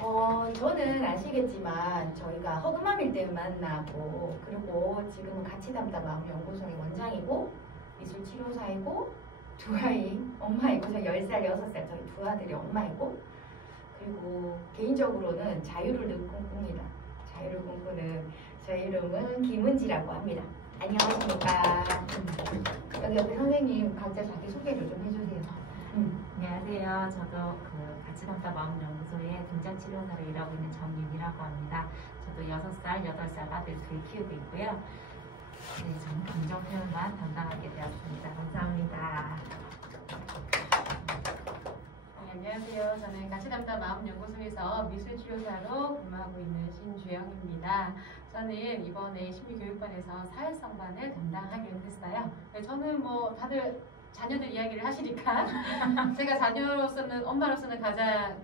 저는 아시겠지만 저희가 허그맘일 때 만나고 그리고 지금은 같이 담당 마음연구소의 원장이고 미술치료사이고 두 아이 엄마이고 저 10살, 6살 저희 두 아들이 엄마이고 그리고 개인적으로는 자유를 늘 꿈꿉니다. 자유를 꿈꾸는 저희 이름은 김은지라고 합니다. 안녕하십니까. 여기 옆에 선생님 각자 자기 소개를 좀 해주세요. 안녕하세요. 저도 같이 담당 마음연구소의 등장치료사로 일하고 있는 정윤이라고 합니다. 저도 6살, 8살 아들 둘 키우고 있고요. 네, 저는 감정 표현만 담당하게 되었습니다. 감사합니다. 안녕하세요. 저는 같이 담당 마음연구소에서 미술치료사로 근무하고 있는 신주영입니다. 저는 이번에 심리교육반에서 사회성반을 담당하기로 했어요. 네, 저는 다들 자녀들 이야기를 하시니까 제가 자녀로서는 엄마로서는 가장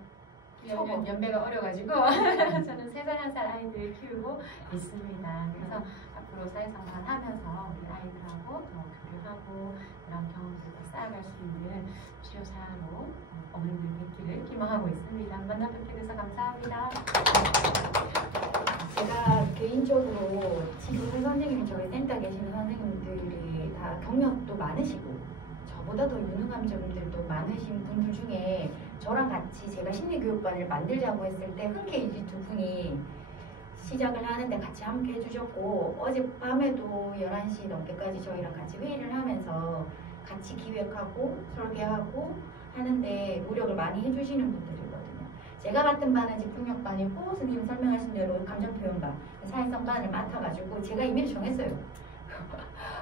연배가 어려가지고 저는 3살, 1살 아이들 키우고 있습니다. 그래서 앞으로 사회성반 하면서 우리 아이들하고 더 교류하고 그런 경험들을 쌓아갈 수 있는 치료사로 어머님들 뵙기를 기망하고 있습니다. 만나 뵙게 돼서 감사합니다. 제가 개인적으로 지금 선생님 저희 센터 계시는 선생님들이 다 경력도 많으시고 저보다 더 유능한 점들도 많으신 분들 중에 저랑 같이 제가 심리교육반을 만들자고 했을 때 흔쾌히 두 분이 시작을 하는데 같이 함께 해주셨고 어젯밤에도 11시 넘게까지 저희랑 같이 회의를 하면서 같이 기획하고 설계하고 하는데 노력을 많이 해주시는 분들이거든요. 제가 맡은 반은 집중력반이고 선생님 설명하신 대로 감정표현반, 사회성반을 맡아가지고 제가 이미를 정했어요.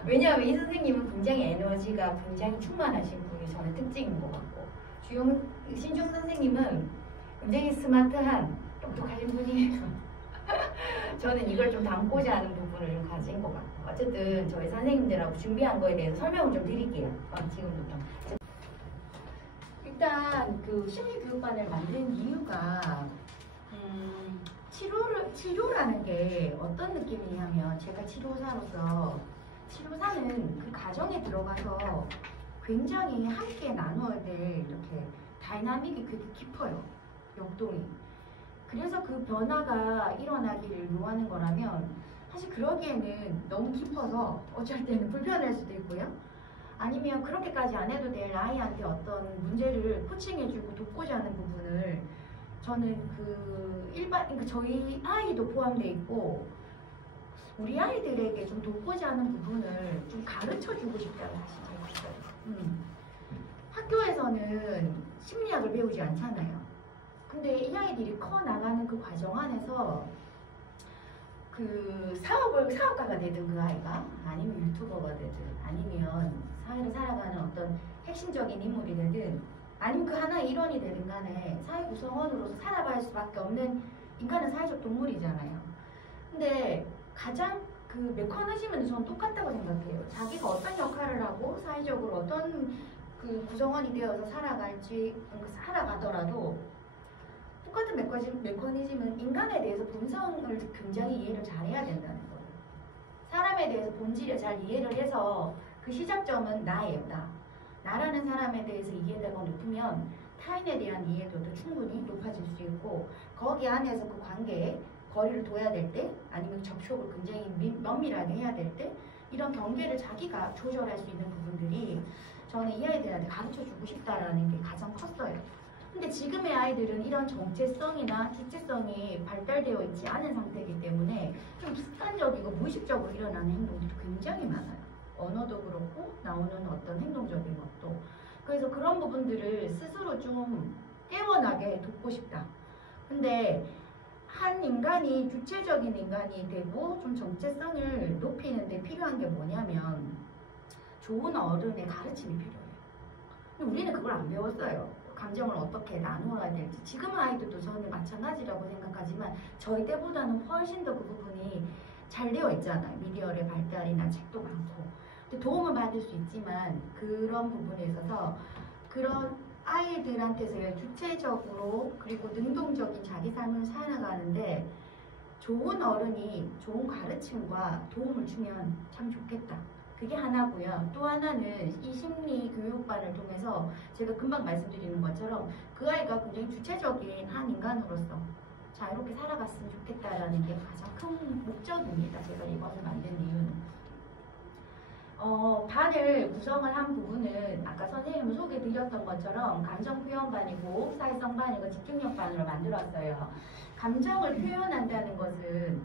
왜냐하면 이 선생님은 굉장히 에너지가 굉장히 충만하신 분이 저는 특징인 것 같고 신중 선생님은 굉장히 스마트한 똑똑하신 분이에요. 저는 이걸 좀 담고자 하는 부분을 좀 가진 것 같고 어쨌든 저희 선생님들하고 준비한 거에 대해서 설명을 좀 드릴게요. 지금부터 일단 그 심리교육반을 만든 이유가 치료라는 게 어떤 느낌이냐면 제가 치료사로서 치료사는 그 가정에 들어가서 굉장히 함께 나누어야 될 이렇게 다이나믹이 되게 깊어요. 역동이. 그래서 그 변화가 일어나기를 요하는 거라면 사실 그러기에는 너무 깊어서 어쩔 때는 불편할 수도 있고요. 아니면 그렇게까지 안 해도 될 아이한테 어떤 문제를 코칭해주고 돕고자 하는 부분을 저는 그러니까 저희 아이도 포함되어 있고 우리 아이들에게 좀 돕고자 하는 부분을 좀 가르쳐주고 싶다는 사실 제가 있어요. 학교에서는 심리학을 배우지 않잖아요. 근데 이 아이들이 커 나가는 그 과정 안에서 그 사업가가 되든 그 아이가 아니면 유튜버가 되든 아니면 사회를 살아가는 어떤 핵심적인 인물이 되든 아니면 그 하나의 일원이 되든 간에 사회 구성원으로서 살아갈 수밖에 없는 인간은 사회적 동물이잖아요. 근데 가장 그 메커니즘은 저는 똑같다고 생각해요. 자기가 어떤 역할을 하고 사회적으로 어떤 그 구성원이 되어서 살아가더라도 똑같은 메커니즘은 인간에 대해서 본성을 굉장히 이해를 잘해야 된다는 거예요. 사람에 대해서 본질을 잘 이해를 해서 그 시작점은 나예요. 나라는 사람에 대해서 이해도가 높으면 타인에 대한 이해도도 충분히 높아질 수 있고 거기 안에서 그 관계에 거리를 둬야 될 때 아니면 접촉을 굉장히 면밀하게 해야 될 때 이런 경계를 자기가 조절할 수 있는 부분들이 저는 이 아이들한테 가르쳐주고 싶다라는 게 가장 컸어요. 근데 지금의 아이들은 이런 정체성이나 주체성이 발달되어 있지 않은 상태이기 때문에 좀 습관적이고 무의식적으로 일어나는 행동들이 굉장히 많아요. 언어도 그렇고 나오는 어떤 행동적인 것도. 그래서 그런 부분들을 스스로 좀 깨어나게 돕고 싶다. 근데 한 인간이 주체적인 인간이 되고 좀 정체성을 높이는 데 필요한 게 뭐냐면 좋은 어른의 가르침이 필요해요. 근데 우리는 그걸 안 배웠어요. 감정을 어떻게 나누어야 될지. 지금 아이들도 저는 마찬가지라고 생각하지만 저희 때보다는 훨씬 더 그 부분이 잘 되어 있잖아요. 미디어의 발달이나 책도 많고. 근데 도움을 받을 수 있지만 그런 부분에 있어서 그런 아이들한테서 주체적으로 그리고 능동적인 자기 삶을 살아가는데 좋은 어른이 좋은 가르침과 도움을 주면 참 좋겠다. 그게 하나고요. 또 하나는 이 심리 교육반을 통해서 제가 금방 말씀드리는 것처럼 그 아이가 굉장히 주체적인 한 인간으로서 자유롭게 살아갔으면 좋겠다라는 게 가장 큰 목적입니다. 제가 이번을 만든 이유는. 반을 구성을 한 부분은 아까 선생님 소개드렸던 것처럼 감정표현반이고 사회성반이고 집중력반으로 만들었어요. 감정을 표현한다는 것은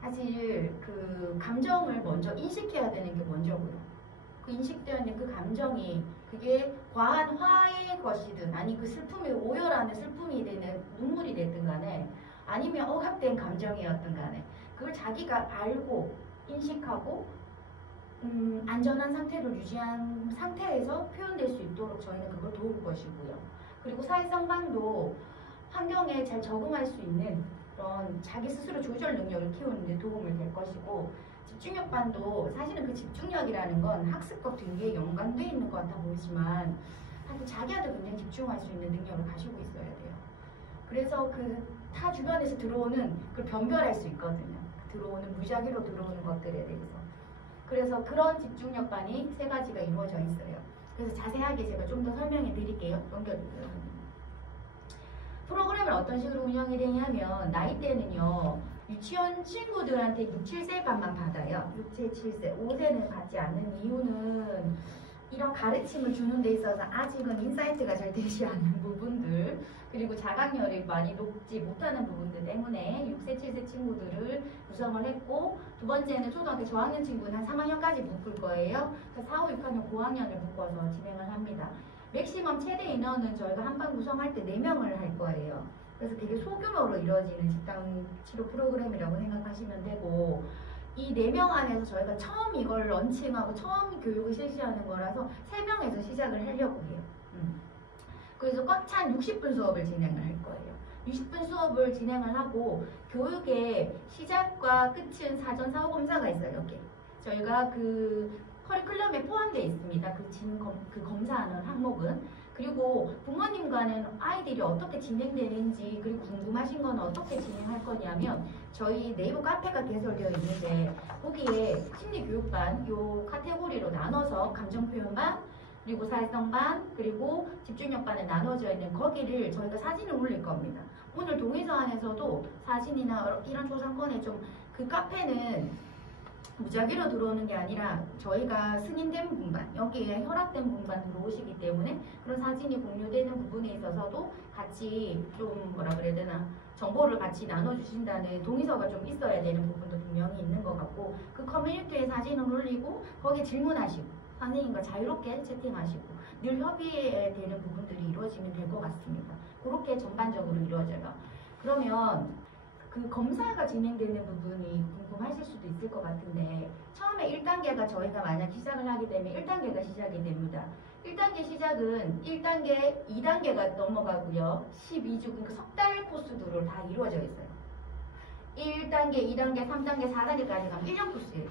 사실 그 감정을 먼저 인식해야 되는 게 먼저고요. 그 인식되는 그 감정이 그게 과한 화의 것이든 아니 그 슬픔이 오열하는 슬픔이 되는 눈물이 됐든 간에 아니면 억압된 감정이었든 간에 그걸 자기가 알고 인식하고 안전한 상태를 유지한 상태에서 표현될 수 있도록 저희는 그걸 도울 것이고요. 그리고 사회성반도 환경에 잘 적응할 수 있는 그런 자기 스스로 조절 능력을 키우는 데 도움을 될 것이고 집중력반도 사실은 그 집중력이라는 건 학습과 되게 연관되어 있는 것 같아 보이지만 사실 자기한테 굉장히 집중할 수 있는 능력을 가지고 있어야 돼요. 그래서 그 타 주변에서 들어오는 그걸 변별할 수 있거든요. 들어오는 무작위로 들어오는 것들에 대해서. 그래서 그런 집중력반이 3가지가 이루어져 있어요. 그래서 자세하게 제가 좀 더 설명해 드릴게요. 넘겨드릴게요. 프로그램을 어떤 식으로 운영이 되냐면 나이대는요. 유치원 친구들한테 6, 7세 반만 받아요. 6, 7세, 5세는 받지 않는 이유는 이런 가르침을 주는 데 있어서 아직은 인사이트가 잘 되지 않는 부분들 그리고 자각력이 많이 높지 못하는 부분들 때문에 6세, 7세 친구들을 구성을 했고 두 번째는 초등학교 저학년 친구는 한 3학년까지 묶을 거예요. 그래서 4, 5, 6학년 고학년을 묶어서 진행을 합니다. 맥시멈 최대 인원은 저희가 한반 구성할 때 4명을 할 거예요. 그래서 되게 소규모로 이루어지는 집단 치료 프로그램이라고 생각하시면 되고 이 4명 안에서 저희가 처음 이걸 런칭하고 처음 교육을 실시하는 거라서 3명에서 시작을 하려고 해요. 그래서 꽉 찬 60분 수업을 진행을 할 거예요. 60분 수업을 진행을 하고 교육의 시작과 끝은 사전 사후검사가 있어요. 여기 저희가 그 커리큘럼에 포함되어 있습니다. 그 검사하는 항목은. 그리고 부모님과는 아이들이 어떻게 진행되는지 그리고 궁금하신 건 어떻게 진행할 거냐면 저희 네이버 카페가 개설되어 있는데 거기에 심리교육반 요 카테고리로 나눠서 감정표현반 그리고 사회성반 그리고 집중력반에 나눠져 있는 거기를 저희가 사진을 올릴 겁니다. 오늘 동의서안에서도 사진이나 이런 조사건에 좀 그 카페는 무작위로 들어오는 게 아니라 저희가 승인된 분반, 여기에 허락된 분반 들어오시기 때문에 그런 사진이 공유되는 부분에 있어서도 같이 좀 뭐라 그래야 되나 정보를 같이 나눠주신다는 동의서가 좀 있어야 되는 부분도 분명히 있는 것 같고 그 커뮤니티에 사진을 올리고 거기에 질문하시고 선생님과 자유롭게 채팅하시고 늘 협의되는 부분들이 이루어지면 될 것 같습니다. 그렇게 전반적으로 이루어져요. 그러면 그 검사가 진행되는 부분이 궁금하실 수도 있을 것 같은데 처음에 1단계가 저희가 만약 시작을 하게 되면 1단계가 시작이 됩니다. 1단계 시작은 1단계, 2단계가 넘어가고요. 12주, 그러니까 석달 코스로 다 이루어져 있어요. 1단계, 2단계, 3단계, 4단계까지 가면 1년 코스예요.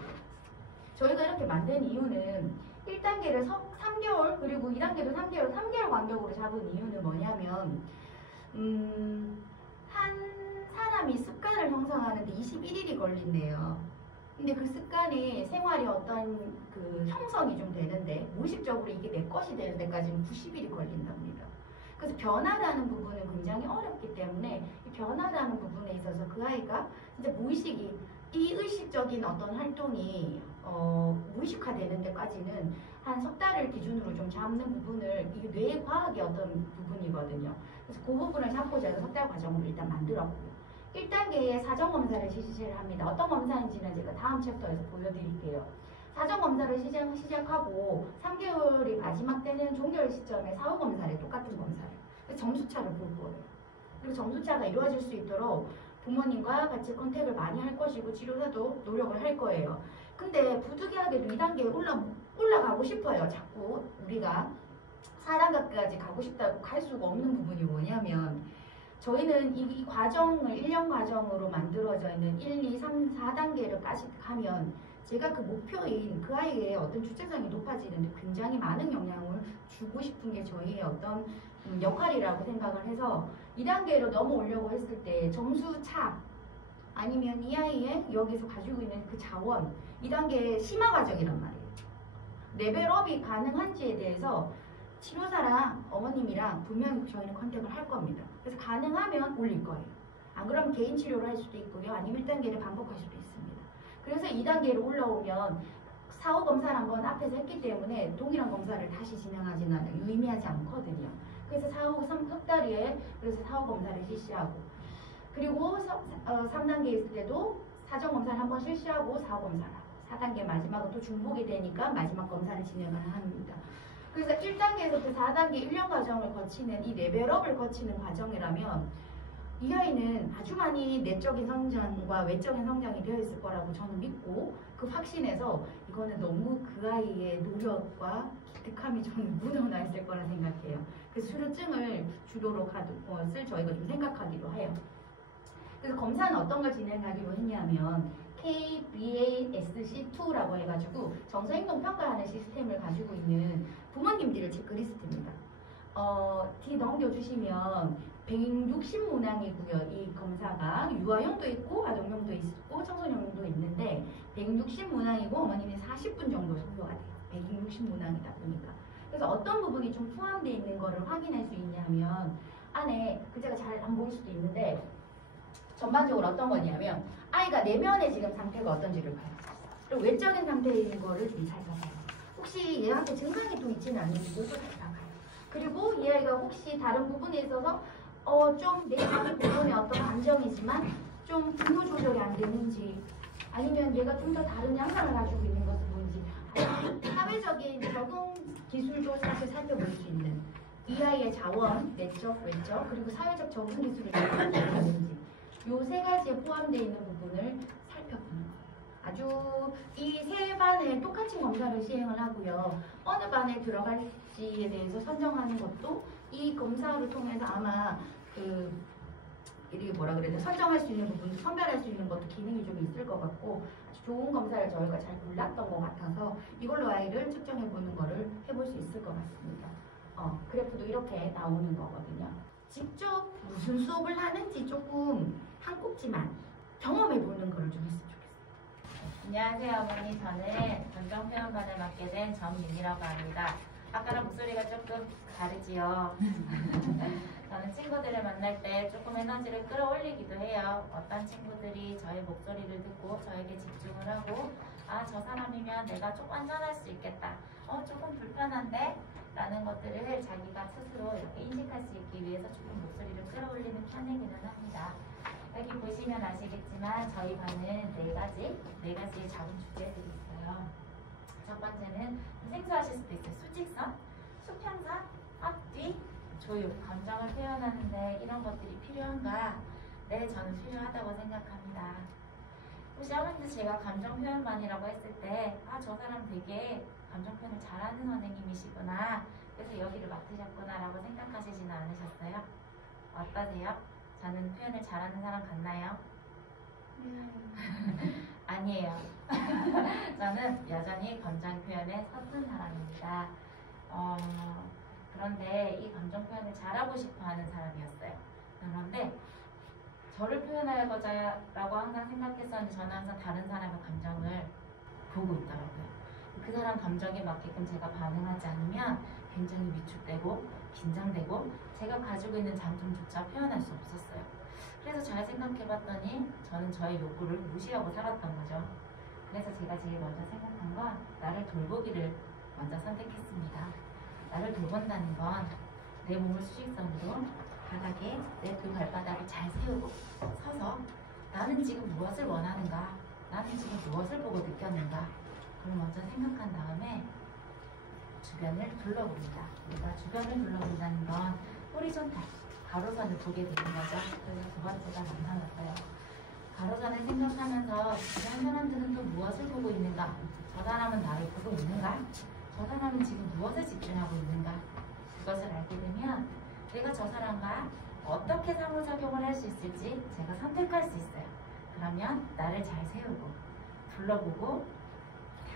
저희가 이렇게 만든 이유는 1단계를 3개월, 그리고 2단계도 3개월 간격으로 잡은 이유는 뭐냐면 한 사람이 습관을 형성하는데 21일이 걸린대요. 근데 그 습관이 생활에 어떤 그 형성이 좀 되는데 무의식적으로 이게 내 것이 되는 데까지는 90일이 걸린답니다. 그래서 변화라는 부분은 굉장히 어렵기 때문에 이 변화라는 부분에 있어서 그 아이가 진짜 무의식이 이 의식적인 어떤 활동이 무의식화되는 데까지는 한 석 달을 기준으로 좀 잡는 부분을 이게 뇌의 과학의 어떤 부분이거든요. 그래서 그 부분을 잡고 제가 석 달 과정을 일단 만들었고요. 1단계에 사전검사를 실시를 합니다. 어떤 검사인지는 제가 다음 챕터에서 보여드릴게요. 사전검사를 시작하고 3개월이 마지막 되는 종결 시점에 사후검사를 똑같은 검사를 점수차를 볼 거예요. 그리고 점수차가 이루어질 수 있도록 부모님과 같이 컨택을 많이 할 것이고 치료사도 노력을 할 거예요. 근데 부득이하게도 2단계에 올라가고 싶어요. 자꾸 우리가 4단계까지 가고 싶다고 갈 수가 없는 부분이 뭐냐면 저희는 이 과정을 1년 과정으로 만들어져 있는 1, 2, 3, 4단계를까지 가면 제가 그 목표인 그 아이의 어떤 주체성이 높아지는데 굉장히 많은 영향을 주고 싶은 게 저희의 어떤 역할이라고 생각을 해서 2단계로 넘어오려고 했을 때 점수 차 아니면 이 아이의 여기서 가지고 있는 그 자원 2단계 심화 과정이란 말이에요. 레벨업이 가능한지에 대해서 치료사랑 어머님이랑 분명히 저희는 컨택을 할 겁니다. 그래서 가능하면 올릴 거예요. 안 그러면 개인 치료를 할 수도 있고요. 아니면 1단계를 반복할 수도 있습니다. 그래서 2단계로 올라오면 4, 5 검사를 한번 앞에서 했기 때문에 동일한 검사를 다시 진행하지는 않아요. 유의미하지 않거든요. 그래서 4, 5, 3달에 그래서 4, 5 검사를 실시하고 그리고 3단계 있을 때도 사전 검사를 한번 실시하고 4, 5 검사를 하고 4단계 마지막은 또 중복이 되니까 마지막 검사를 진행을 합니다. 그래서 1단계에서부터 4단계 1년 과정을 거치는 이 레벨업을 거치는 과정이라면 이 아이는 아주 많이 내적인 성장과 외적인 성장이 되어 있을 거라고 저는 믿고 그 확신에서 이거는 너무 그 아이의 노력과 기특함이 저는 묻어나 있을 거라 생각해요. 그래서 수료증을 주도로 가는 것을 저희가 좀 생각하기로 해요. 그래서 검사는 어떤 걸 진행하기로 했냐면 KBASC2라고 해가지고 정서행동 평가하는 시스템을 가지고 있는 부모님들의 체크리스트입니다. 뒤 넘겨주시면 160문항이고요. 이 검사가 유아용도 있고 아동용도 있고 청소년용도 있는데 160문항이고 어머님이 40분 정도 소요가 돼요. 160문항이다 보니까. 그래서 어떤 부분이 좀 포함되어 있는 거를 확인할 수 있냐면 안에 글자가 잘 안 보일 수도 있는데 전반적으로 어떤 거냐면 아이가 내면의 지금 상태가 어떤지를 봐요. 그리고 외적인 상태인 거를 좀 살펴봐요. 혹시 얘한테 증상이 또 있지는 않는지 이것도 살펴봐요. 그리고 이 아이가 혹시 다른 부분에 있어서 좀 내적인 부분의 어떤 감정이지만 좀 분노 조절이 안 되는지 아니면 얘가 좀 더 다른 양상을 가지고 있는 것을 보는지 아니면 사회적인 적응 기술도 사실 살펴볼 수 있는 이 아이의 자원, 내적, 외적 그리고 사회적 적응 기술을 살펴보는지 요 세 가지에 포함되어 있는 부분을 살펴보는 거예요. 아주 이 세 반에 똑같이 검사를 시행을 하고요. 어느 반에 들어갈지에 대해서 선정하는 것도 이 검사를 통해서 아마 이게 뭐라 그래야 돼? 선정할 수 있는 부분, 선별할 수 있는 것도 기능이 좀 있을 것 같고 좋은 검사를 저희가 잘 골랐던 것 같아서 이걸로 아이를 측정해 보는 거를 해볼 수 있을 것 같습니다. 그래프도 이렇게 나오는 거거든요. 직접 무슨 수업을 하는지 조금 한 꼭지만 경험해 보는 거를 좀 했으면 좋겠어요. 안녕하세요 어머니. 저는 감정표현반을 맡게 된 정윤이라고 합니다. 아까랑 목소리가 조금 다르지요. 저는 친구들을 만날 때 조금 에너지를 끌어올리기도 해요. 어떤 친구들이 저의 목소리를 듣고 저에게 집중을 하고 아, 저 사람이면 내가 좀 완전할 수 있겠다. 조금 불편한데? 라는 것들을 자기가 스스로 이렇게 인식할 수 있기 위해서 조금 목소리를 끌어올리는 편이기는 합니다. 여기 보시면 아시겠지만 저희 반은 네 가지의 작은 주제들이 있어요. 첫 번째는 생소하실 수도 있어요. 수직선, 수평선, 앞뒤, 조율, 감정을 표현하는데 이런 것들이 필요한가? 네, 저는 필요하다고 생각합니다. 혹시 어머님도 제가 감정표현반이라고 했을 때 저 사람 되게 감정표현을 잘하는 선생님이시구나, 그래서 여기를 맡으셨구나 라고 생각하시지는 않으셨어요? 어떠세요? 저는 표현을 잘하는 사람 같나요? 아니에요. 저는 여전히 감정 표현에 서툰 사람입니다. 그런데 이 감정 표현을 잘하고 싶어 하는 사람이었어요. 그런데 저를 표현하고자라고 항상 생각했었는데 저는 항상 다른 사람의 감정을 보고 있더라고요. 그 사람 감정에 맞게끔 제가 반응하지 않으면 굉장히 위축되고 긴장되고 제가 가지고 있는 장점조차 표현할 수 없었어요. 그래서 잘 생각해봤더니 저는 저의 욕구를 무시하고 살았던 거죠. 그래서 제가 제일 먼저 생각한 건 나를 돌보기를 먼저 선택했습니다. 나를 돌본다는 건 내 몸을 수직선으로 바닥에 내 두 발바닥을 잘 세우고 서서 나는 지금 무엇을 원하는가, 나는 지금 무엇을 보고 느꼈는가, 그걸 먼저 생각한 다음에 주변을 둘러봅니다. 우리가 주변을 둘러본다는 건 호리존탈, 가로선을 보게 되는 거죠. 그래서 두 번째가 나타났어요. 가로선을 생각하면서 주변 사람들은 또 무엇을 보고 있는가, 저 사람은 나를 보고 있는가, 저 사람은 지금 무엇에 집중하고 있는가, 그것을 알게 되면 내가 저 사람과 어떻게 상호작용을 할 수 있을지 제가 선택할 수 있어요. 그러면 나를 잘 세우고 둘러보고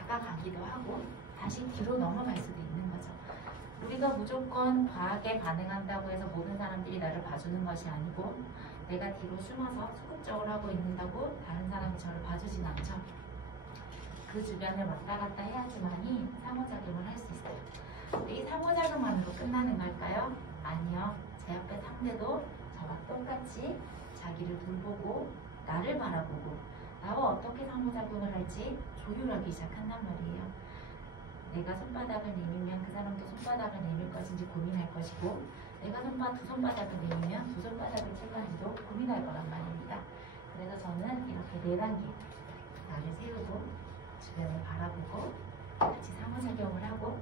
다가가기도 하고 다시 뒤로 넘어갈 수도 있는 거죠. 우리가 무조건 과하게 반응한다고 해서 모든 사람들이 나를 봐주는 것이 아니고 내가 뒤로 숨어서 소극적으로 하고 있는다고 다른 사람이 저를 봐주진 않죠. 그 주변을 왔다 갔다 해야지만이 상호작용을 할 수 있어요. 근데 이 상호작용만으로 끝나는 걸까요? 아니요. 제 옆에 상대도 저와 똑같이 자기를 돌보고 나를 바라보고 나와 어떻게 상호작용을 할지 조율하기 시작한단 말이에요. 내가 손바닥을 내밀면 그 사람도 손바닥을 내밀 것인지 고민할 것이고 내가 두 손바닥을 내밀면 두 손바닥을 칠까지도 고민할 거란 말입니다. 그래서 저는 이렇게 4단계 나를 세우고 주변을 바라보고 같이 상호작용을 하고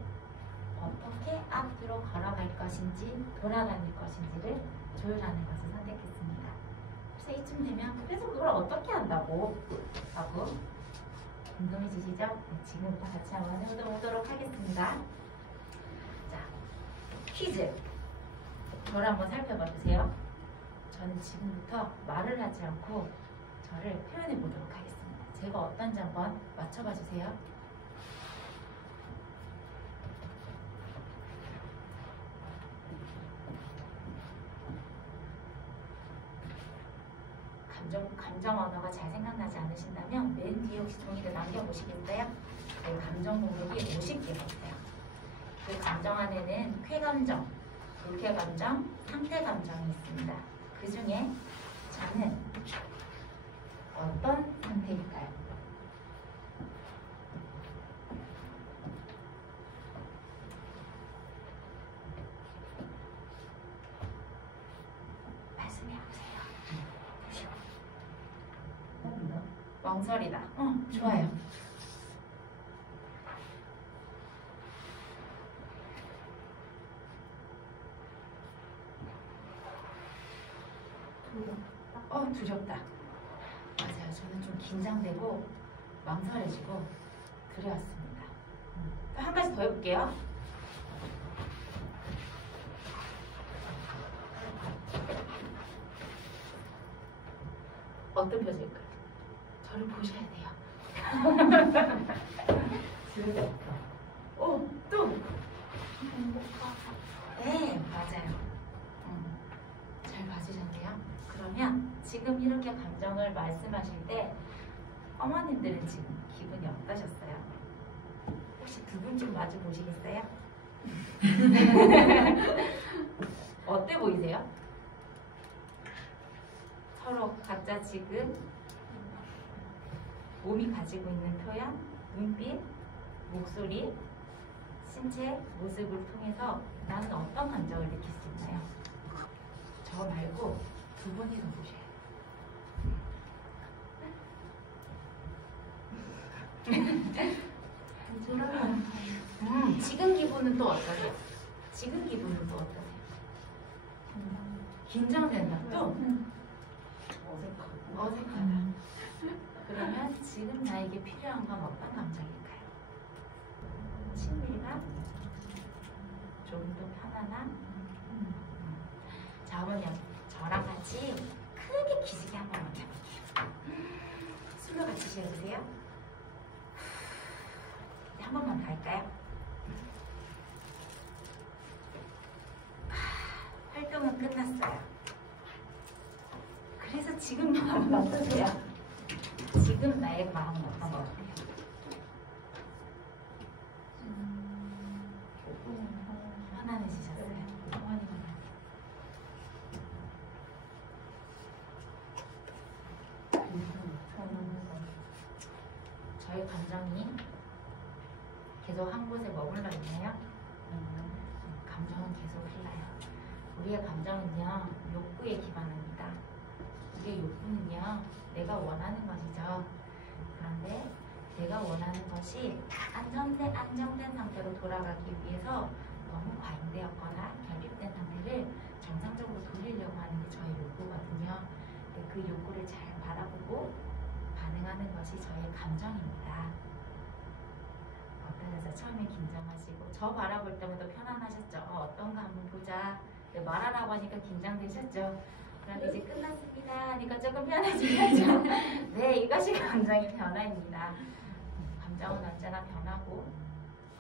어떻게 앞으로 걸어갈 것인지 돌아다닐 것인지를 조율하는 것을 선택했습니다. 그래서 이쯤 되면 그래서 그걸 어떻게 한다고 하고 궁금해지시죠? 네, 지금부터 같이 한번 해보도록 하겠습니다. 자, 퀴즈. 저를 한번 살펴봐 주세요. 저는 지금부터 말을 하지 않고 저를 표현해 보도록 하겠습니다. 제가 어떤지 한번 맞춰봐 주세요. 감정 언어가 잘 생각나지 않으신다면 맨 뒤에 혹시 종이를 남겨보시겠어요? 네, 감정 목록이 50개가 있어요. 그 감정 안에는 쾌감정, 불쾌감정, 상태감정이 있습니다. 그 중에 저는 어떤 상태일까요? 말씀해보세요. 망설이다. 좋아요. 두렵다. 맞아요. 저는 좀 긴장되고 망설여지고 그래왔습니다. 한 가지 더 해볼게요. 어떤 표정일까요? 저를 보셔야 돼요. 또! 네, 맞아요. 잘 봐주셨네요. 그러면 지금 이렇게 감정을 말씀하실 때 어머님들은 지금 기분이 어떠셨어요? 혹시 두 분 좀 마주 보시겠어요? 어때 보이세요? 서로 각자 지금 몸이 가지고 있는 표현, 눈빛, 목소리, 신체, 모습을 통해서 나는 어떤 감정을 느낄 수 있나요? 저 말고 두 분이 더 보셔야 돼요. 지금 기분은 또 어떠세요? 지금 기분은 또 어떠세요? 긴장된다. 또? 어색하다. 그러면 지금 나에게 필요한 건 어떤 감정일까요? 친밀감? 좀 더 편안함? 자, 그러면 저랑 같이 크게 기지개 한 번만 해볼게요. 숨을 같이 쉬어주세요. 한 번만 더 할까요? 활동은 끝났어요. 그래서 지금 마음은 어떠세요? 지금 나의 마음은 어떤 것 같아요? 편안해지셨어요? 저희 감정이 계속 한 곳에 머물러 있나요? 감정은 계속 흘러요. 우리의 감정은요, 욕구에 기반합니다. 우리의 욕구는요, 내가 원하는 것이죠. 그런데 내가 원하는 것이 안정된 상태로 돌아가기 위해서 너무 과잉되었거나 결핍된 상태를 정상적으로 돌리려고 하는 게 저의 욕구거든요. 그 욕구를 잘 바라보고 반응하는 것이 저의 감정입니다. 어떠셨어요? 처음에 긴장하시고 저 바라볼 때마다 편안하셨죠? 어떤가 한번 보자. 말하라고 하니까 긴장되셨죠? 그런데 이제 끝났습니다 하니까 조금 편해지셨죠? 네, 이것이 감정의 변화입니다. 감정은 언제나 변하고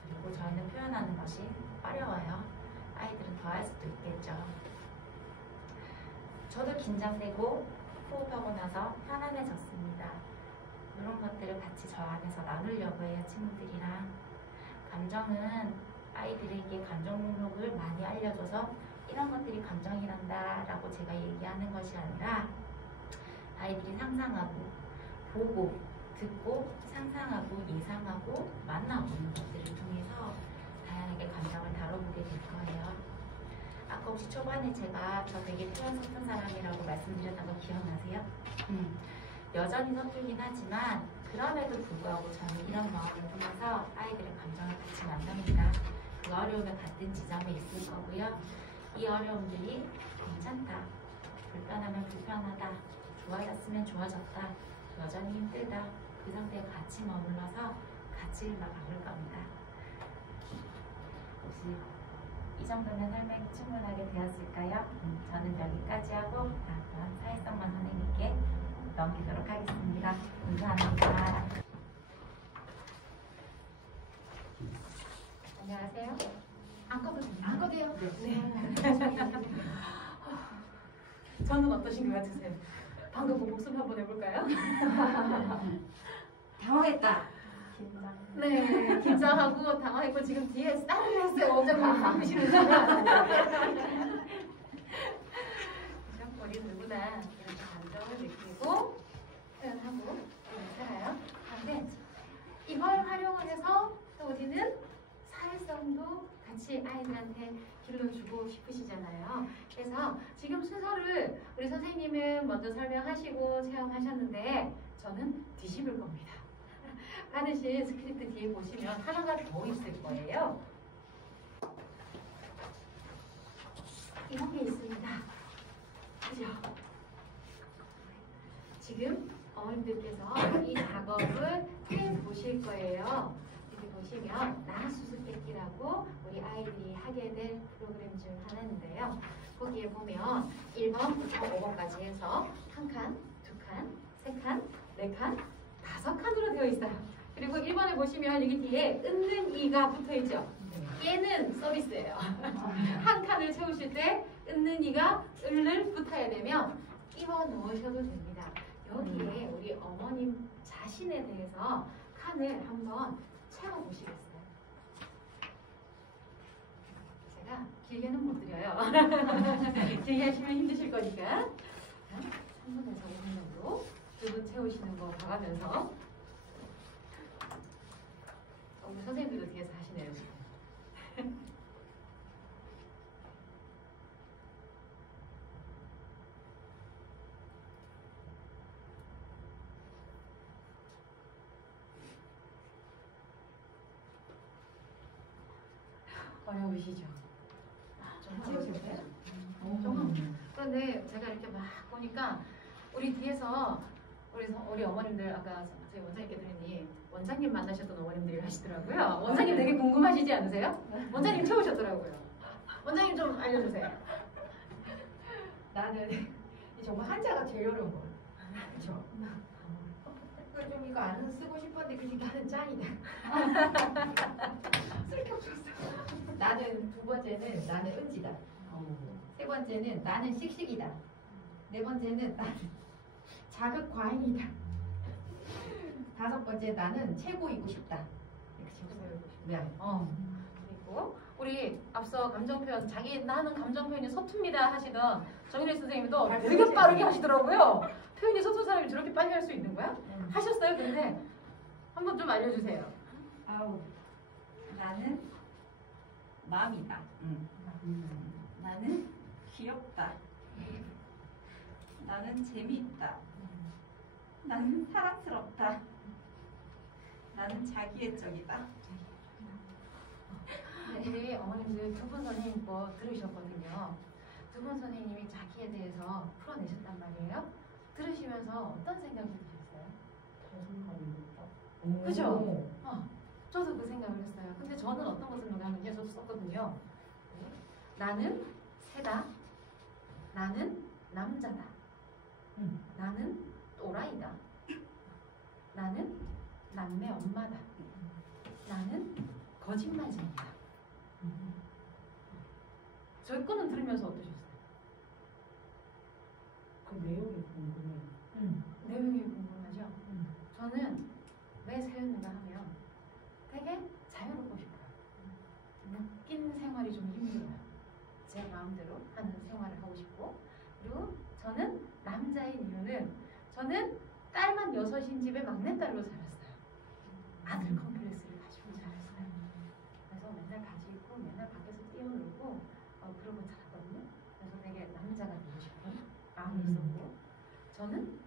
그리고 저희는 표현하는 것이 어려워요. 아이들은 더 할 수도 있겠죠. 저도 긴장되고 호흡하고 나서 편안해졌습니다. 이런 것들을 같이 저 안에서 나누려고 해요, 친구들이랑. 감정은 아이들에게 감정 목록을 많이 알려줘서 이런 것들이 감정이란다 라고 제가 얘기하는 것이 아니라 아이들이 상상하고 보고 듣고 상상하고 예상하고 만나보는 것들을 통해서 다양하게 감정을 다뤄보게 될 거예요. 아까 혹시 초반에 제가 저 되게 표현 서툰 사람이라고 말씀드렸던 거 기억나세요? 여전히 서툴긴 하지만 그럼에도 불구하고 저는 이런 마음을 통해서 아이들의 감정을 같이 만납니다. 그 어려움을 같은 지점에 있을 거고요. 이 어려움들이 괜찮다, 불편하면 불편하다, 좋아졌으면 좋아졌다, 여전히 힘들다, 그 상태에 같이 머물러서 같이 흘러가볼 겁니다. 혹시 이 정도면 설명이 충분하게 되었을까요? 저는 여기까지 하고 다음 사회성만 선생님께 넘기도록 하겠습니다. 감사합니다. 안녕하세요. 안 꺼도요? 네. 저는 어떠신 것 같으세요? 방금 그 목소리 한번 해볼까요? 당황했다. 긴장. 네, 긴장하고 당황했고 지금 뒤에 쌀을 했어요. 원장님 바쁘시는 거. 우리 누구나 이런 감정을 느끼고 표현하고 살아요. 그런데 이걸 활용을 해서 또 우리는 사회성도 같이 아이들한테 길러주고 싶으시잖아요. 그래서 지금 순서를 우리 선생님은 먼저 설명하시고 체험하셨는데 저는 뒤집을 겁니다. 받으신 스크립트 뒤에 보시면 하나가 더 있을 거예요. 이런 게 있습니다. 그죠? 지금 어머님들께서 이 작업을 해 보실 거예요. 여기 보시면 나 수수께끼라고 우리 아이들이 하게 될 프로그램 중 하나인데요. 거기에 보면 1번부터 5번까지 해서 한 칸, 두 칸, 세 칸, 네 칸, 5칸으로 되어 있어요. 그리고 1번에 보시면 여기 뒤에 은는 이가 붙어 있죠. 얘는 서비스예요. 한 칸을 채우실 때 은는 이가 을을 붙어야 되면 끼워 넣으셔도 됩니다. 여기에 우리 어머님 자신에 대해서 칸을 한번 채워보시겠어요? 제가 길게는 못 드려요. 길게 하시면 힘드실 거니까 3분에서 5분 정도 두 분 채우시는 거 봐가면서 우리 선생님들도 뒤에서 하시네요. 지금. 어려우시죠? 좀 찍으실까요? 조금. 그런데 제가 이렇게 막 보니까 우리 뒤에서 우리 어머님들 아까 저희 원장님께 드리니 원장님 만나셨던 어머님들이 하시더라고요. 원장님 되게 궁금하시지 않으세요? 원장님 채우셨더라고요. 원장님 좀 알려주세요. 나는 정말 한자가 제일 어려운 거. 그렇죠? 그걸 좀 이거 안 쓰고 싶었는데 그게 나는 짱이다. 쓸 게 없었어. 나는 두 번째는 나는 은지다. 세 번째는 나는 씩씩이다. 네 번째는 나는 자극 과잉이다. 다섯 번째 나는 최고이고 싶다. 이렇게 적어요. 네. 그리고 우리 앞서 감정 표현 자기 나는 감정 표현이 서툽니다 하시던 정인혜 선생님도 되게 빠르게 하시더라고요. 표현이 서툰 사람이 저렇게 빨리 할 수 있는 거야? 하셨어요? 근데 한번 좀 알려주세요. 아우, 나는 맘이다. 나는 귀엽다. 나는 재미있다. 나는 사랑스럽다. 나는 자기애적이다. 우리 어머님들 두 분 선생님 거 들으셨거든요. 두 분 선생님이 자기에 대해서 풀어내셨단 말이에요. 들으시면서 어떤 생각이 드셨어요? 그죠? 저도 그 생각을 했어요. 근데 저는 어떤 것을 생각하는지 저도 썼거든요. 나는 새다. 나는 남자다. 나는 또라이다. 나는 남매 엄마다. 나는 거짓말쟁이다. 저희 거는 들으면서 어떠셨어요? 그 내용이 궁금해요. 내용이 궁금하죠? 저는 왜 세였는가 하면 되게 자유롭고 싶어요. 묶인 생활이 좀 힘들어요. 제 마음대로 하는 생활을 하고 싶고, 그리고 저는 남자인 이유는 저는 딸만 6인 집에 막내딸로 살았어요. 아들 컴플렉스를 가지고 살았어요. 그래서 맨날 바지 입고 맨날 밖에서 뛰어놀고 그러고 살았거든요. 그래서 되게 남자가 되고 싶은 마음이 있었고, 저는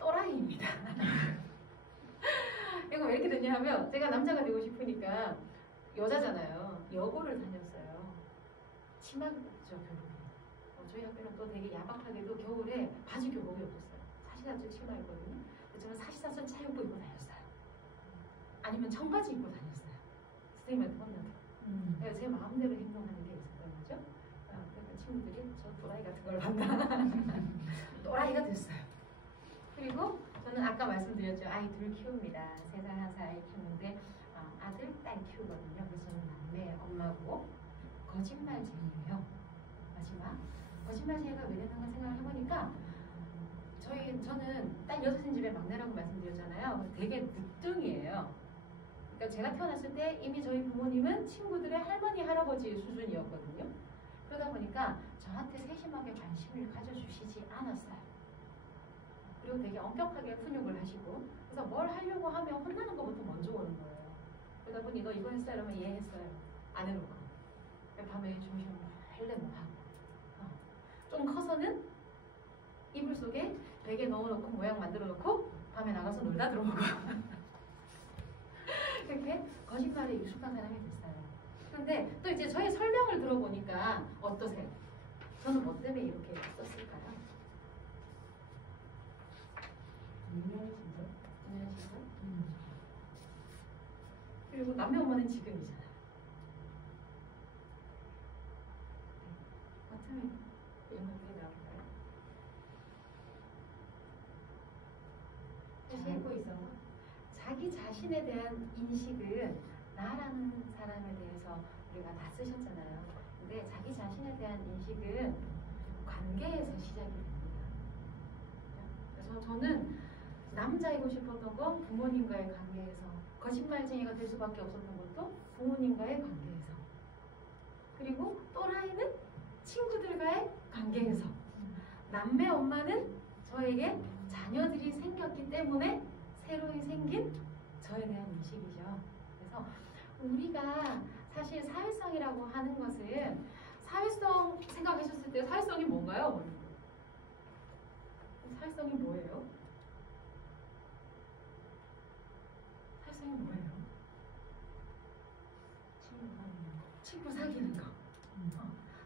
또라이입니다. 이거 왜 이렇게 됐냐 하면 제가 남자가 되고 싶으니까 여자잖아요. 여고를 다녔어요. 치마를 입죠, 결국에. 저희 학교는 또 되게 야박하게도 겨울에 바지 교복이 없었어요. 사시사철 치마였거든요. 저는 사시사철 차용부 입고 다녔어요. 아니면 청바지 입고 다녔어요. 선생님한테 혼나도. 그래서 제 마음대로 행동하는 게 있었던 거죠. 그러니까 친구들이 저 또라이 같은 걸 봤나. 또라이가 됐어요. 그리고 저는 아까 말씀드렸죠. 아이 둘 키웁니다. 3살, 1살 아이 키우는데 아들, 딸 키우거든요. 그래서 저는 남매 엄마고 거짓말쟁이에요. 마지막 거짓말쟁이가 왜 되는가 생각을 해보니까 저는 딸 6인 집에 막내라고 말씀드렸잖아요. 되게 늦둥이에요. 그러니까 제가 태어났을 때 이미 저희 부모님은 친구들의 할머니, 할아버지 수준이었거든요. 그러다 보니까 저한테 세심하게 관심을 가져주시지 않았어요. 그리고 되게 엄격하게 훈육을 하시고, 그래서 뭘 하려고 하면 혼나는 것부터 먼저 오는 거예요. 그러다 보니 너 이거 했어? 이러면 예 했어요. 안 해놓고 밤에 주무시면 할래 뭐 하고, 좀 커서는 이불 속에 베개 넣어놓고 모양 만들어 놓고 밤에 나가서 놀다 들어오고 이렇게 거짓말에 익숙한 사람이 됐어요. 그런데 또 이제 저의 설명을 들어보니까 어떠세요? 저는 뭐 때문에 이렇게 썼을까요? 유명해진다. 그리고 남매 엄마는 지금이잖아요. 어쩌면 이런 것들이 나올까요? 사실 자기 자신에 대한 인식은 나라는 사람에 대해서 우리가 다 쓰셨잖아요. 근데 자기 자신에 대한 인식은 관계에서 시작이 됩니다. 그래서 저는 남자이고 싶었던 건 부모님과의 관계에서, 거짓말쟁이가 될 수밖에 없었던 것도 부모님과의 관계에서, 그리고 또라이는 친구들과의 관계에서, 남매 엄마는 저에게 자녀들이 생겼기 때문에 새로이 생긴 저에 대한 인식이죠. 그래서 우리가 사실 사회성이라고 하는 것은, 사회성 생각하셨을 때 사회성이 뭔가요? 사회성이 뭐예요? 사회성이 뭐예요? 친구 사귀는 거.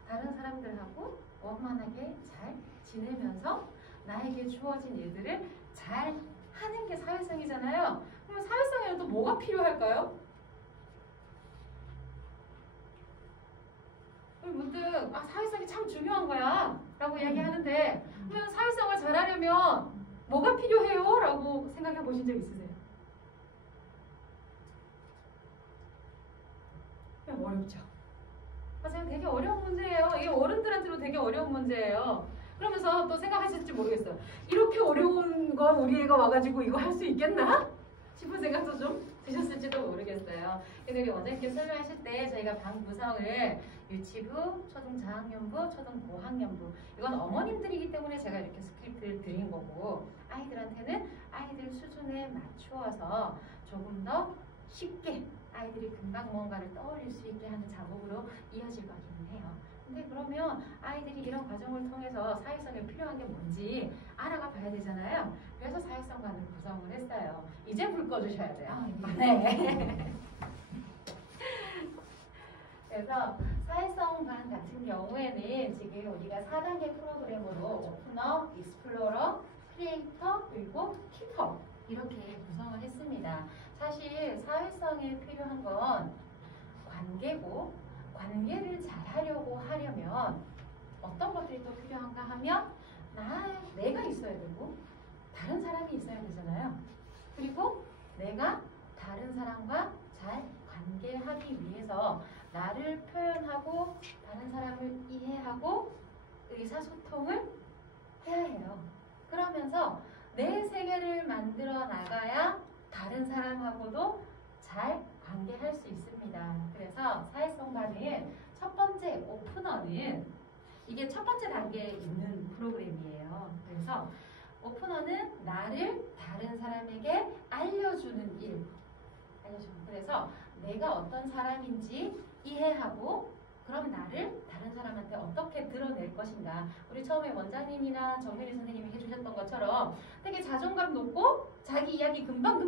다른 사람들하고 원만하게 잘 지내면서 나에게 주어진 일들을 잘 하는 게 사회성이잖아요. 그럼 사회성에는 또 뭐가 필요할까요? 문득 사회성이 참 중요한 거야 라고 이야기하는데, 그러면 사회성을 잘하려면 뭐가 필요해요? 라고 생각해 보신 적 있으세요? 어렵죠. 맞아요. 되게 어려운 문제예요. 이게 어른들한테도 되게 어려운 문제예요. 그러면서 또 생각하실지 모르겠어요. 이렇게 어려운 건 우리 애가 와가지고 이거 할 수 있겠나? 싶은 생각도 좀 드셨을지도 모르겠어요. 근데 우리 원장님께 설명하실 때 저희가 방 구성을 유치부, 초등 저학년부, 초등 고학년부, 이건 어머님들이기 때문에 제가 이렇게 스크립트를 드린 거고, 아이들한테는 아이들 수준에 맞추어서 조금 더 쉽게 아이들이 금방 뭔가를 떠올릴 수 있게 하는 작업으로 이어질 거기는 해요. 근데 그러면 아이들이 이런 과정을 통해서 사회성에 필요한 게 뭔지 알아가 봐야 되잖아요. 그래서 사회성관을 구성을 했어요. 이제 불 꺼주셔야 돼요. 네. 그래서 사회성관 같은 경우에는 지금 우리가 4단계 프로그램으로 오프너, 익스플로러, 크리에이터, 그리고 키터 이렇게 구성을 했습니다. 사실 사회성에 필요한 건 관계고, 관계를 잘 하려면 어떤 것들이 또 필요한가 하면 내가 있어야 되고 다른 사람이 있어야 되잖아요. 그리고 내가 다른 사람과 잘 관계하기 위해서 나를 표현하고 다른 사람을 이해하고 의사소통을 해야 해요. 그러면서 내 세계를 만들어 나가야 다른 사람하고도 잘 관계할 수 있습니다. 그래서 사회성과는 첫 번째 오프너는 이게 첫 번째 단계에 있는 프로그램이에요. 그래서 오프너는 나를 다른 사람에게 알려주는 일. 그래서 내가 어떤 사람인지 이해하고 그럼 나를 다른 사람한테 어떻게 드러낼 것인가. 우리 처음에 원장님이나 정윤희 선생님이 해주셨던 것처럼 되게 자존감 높고 자기 이야기 금방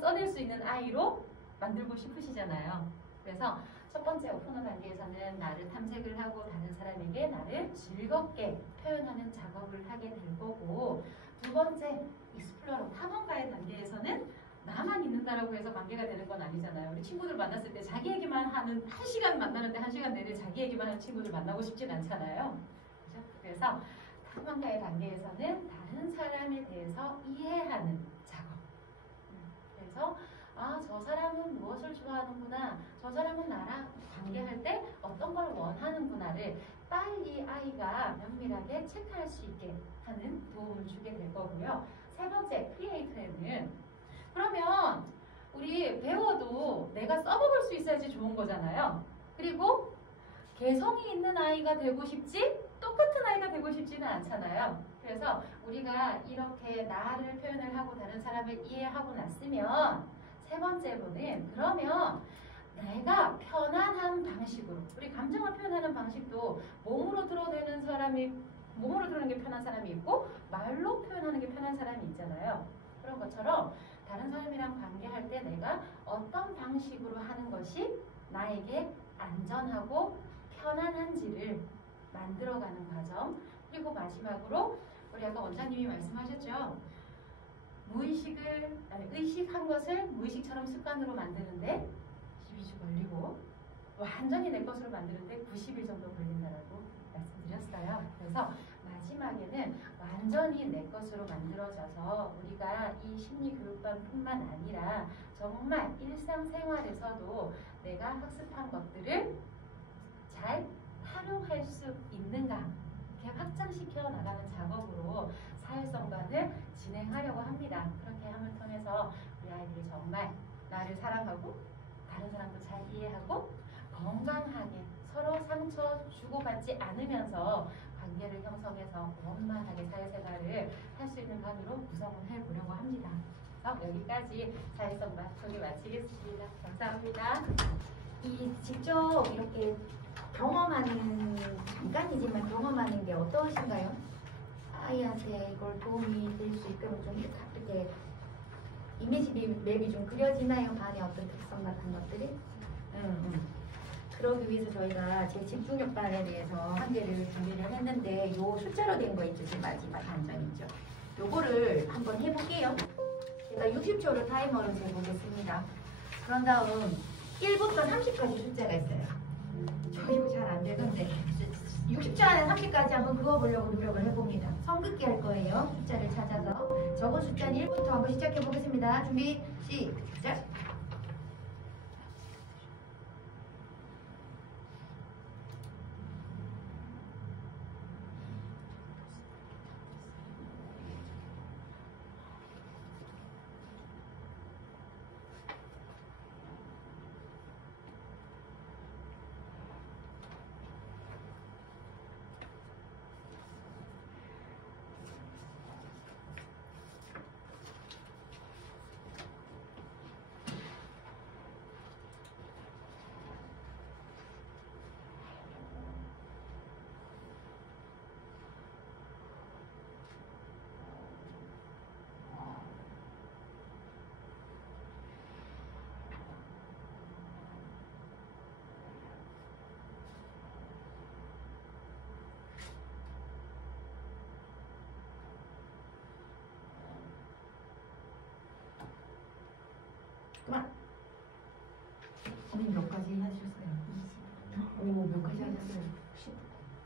써낼 수 있는 아이로 만들고 싶으시잖아요. 그래서 첫 번째 오프너 단계에서는 나를 탐색을 하고 다른 사람에게 나를 즐겁게 표현하는 작업을 하게 될 거고, 두 번째 익스플로러 탐험가의 단계에서는 나만 있는다라고 해서 관계가 되는 건 아니잖아요. 우리 친구들 만났을 때 자기 얘기만 하는 1시간 만나는데 1시간 내내 자기 얘기만 하는 친구들 만나고 싶진 않잖아요. 그죠? 그래서 탐험가의 단계에서는 다른 사람에 대해서 이해하는 작업. 그래서 저 사람은 무엇을 좋아하는구나. 저 사람은 나랑 관계할 때 어떤 걸 원하는구나를 빨리 아이가 면밀하게 체크할 수 있게 하는 도움을 주게 될 거고요. 세 번째 크리에이터에는 그러면 우리 배워도 내가 써먹을 수 있어야지 좋은 거잖아요. 그리고 개성이 있는 아이가 되고 싶지 똑같은 아이가 되고 싶지는 않잖아요. 그래서 우리가 이렇게 나를 표현을 하고 다른 사람을 이해하고 났으면 세 번째로는 그러면 내가 편안한 방식으로, 우리 감정을 표현하는 방식도 몸으로 드러내는 게 편한 사람이 있고 말로 표현하는 게 편한 사람이 있잖아요. 그런 것처럼 다른 사람이랑 관계할 때 내가 어떤 방식으로 하는 것이 나에게 안전하고 편안한지를 만들어가는 과정. 그리고 마지막으로 우리 아까 원장님이 말씀하셨죠. 의식한 것을 무의식처럼 습관으로 만드는데 12주 걸리고 완전히 내 것으로 만드는데 90일 정도 걸린다라고 말씀드렸어요. 그래서 마지막에는 완전히 내 것으로 만들어져서 우리가 이 심리교육반뿐만 아니라 정말 일상생활에서도 내가 학습한 것들을 잘 활용할 수 있는가 이렇게 확장시켜 나가는 작업으로 사회성관을 진행하려고 합니다. 그렇게 함을 통해서 우리 아이들이 정말 나를 사랑하고 다른 사람도 잘 이해하고 건강하게 서로 상처 주고받지 않으면서 관계를 형성해서 원만하게 사회생활을 할 수 있는 반으로 구성을 해보려고 합니다. 여기까지 사회성관 소개 마치겠습니다. 감사합니다. 이 직접 이렇게 경험하는, 잠깐이지만 경험하는 게 어떠신가요? 아이한테 이걸 도움이 될 수 있도록 좀 이렇게 이미지 맵이 좀 그려지나요? 반의 어떤 특성 같은 것들이? 그러기 위해서 저희가 제 집중력반에 대해서 한 개를 준비를 했는데 요 숫자로 된 거 있죠? 제 마지막 단점 있죠? 요거를 한번 해볼게요. 제가 60초로 타이머를 재보겠습니다. 그런 다음 1부터 30까지 숫자가 있어요. 저 이거 잘 안 되던데 60초 안에 30까지 한번 그어보려고 노력을 해봅니다. 선긋기 할 거예요. 숫자를 찾아서 적은 숫자는 1부터 한번 시작해 보겠습니다. 준비 시작. 그만. 언니 몇 가지 하셨어요? 20. 오, 몇 가지 하셨어요?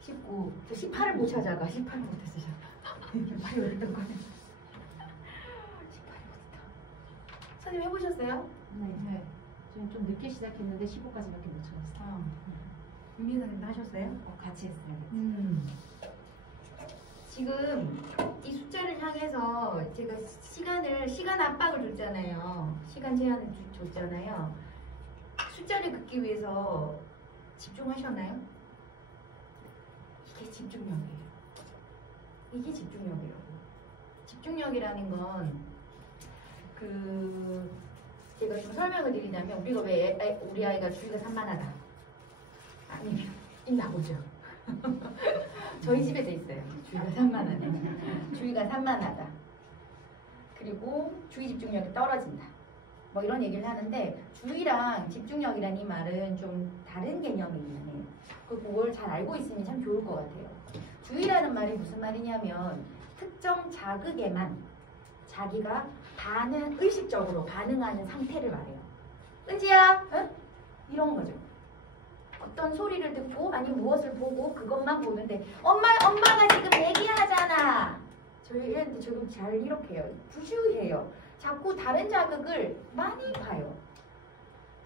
19. 저 18을 못 찾아가. 18을 못했어요. 18이 어딨던 거예요? 18이 어딨다. 선생님 해보셨어요? 네. 저는 좀 늦게 시작했는데 15까지밖에 못 찾았어요. 유미 선생님도 하셨어요? 같이 했어요. 지금 이 숫자를 향해서 제가 시간 압박을 줬잖아요. 시간 제한을 줬잖아요. 숫자를 긋기 위해서 집중하셨나요? 이게 집중력이에요. 이게 집중력이에요. 집중력이라는 건 제가 좀 설명을 드리자면 우리가 왜 우리 아이가 주의가 산만하다. 아니 있나 보죠. 저희 집에도 있어요. 주의가 산만하네. 주의가 산만하다. 그리고 주의 집중력이 떨어진다. 뭐 이런 얘기를 하는데 주의랑 집중력이라는 이 말은 좀 다른 개념이긴 해요. 그걸 잘 알고 있으면 참 좋을 것 같아요. 주의라는 말이 무슨 말이냐면 특정 자극에만 자기가 의식적으로 반응하는 상태를 말해요. 은지야, 응? 이런 거죠. 어떤 소리를 듣고 아니 무엇을 보고 그것만 보는데 엄마가 지금 얘기하잖아. 저희 애한테 지금 잘 이렇게 해요. 부주의해요. 자꾸 다른 자극을 많이 봐요.